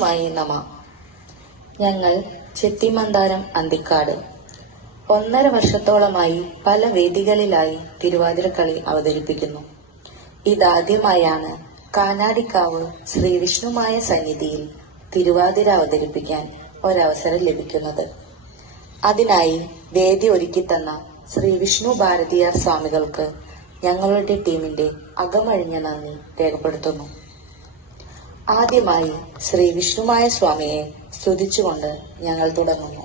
വിഷ്ണുമായി നമ. ഞങ്ങൾ ചെത്തിമന്താരം അന്തിക്കാട്. ഒന്നര വർഷത്തോളമായി പല വേദികളിലായി തിരുവാതിരക്കളി അവതരിപ്പിക്കുന്നു. ഇതാദ്യമായാണ് കാനാടിക്കാവ് ശ്രീ വിഷ്ണുമായ സന്നിധിയിൽ തിരുവാതിര അവതരിപ്പിക്കാൻ ഒരവസരം ലഭിക്കുന്നത്. അതിനായി വേദി ഒരുക്കിത്തന്ന ശ്രീ വിഷ്ണു ഭാരതിയാർ സ്വാമികൾക്ക് ഞങ്ങളുടെ ടീമിന്റെ അകമഴിഞ്ഞ നന്ദി രേഖപ്പെടുത്തുന്നു. ആദ്യമായി ശ്രീ വിഷ്ണുമായ സ്വാമിയെ സ്തുതിച്ചുകൊണ്ട് ഞങ്ങൾ തുടങ്ങുന്നു.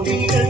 கொடிகள்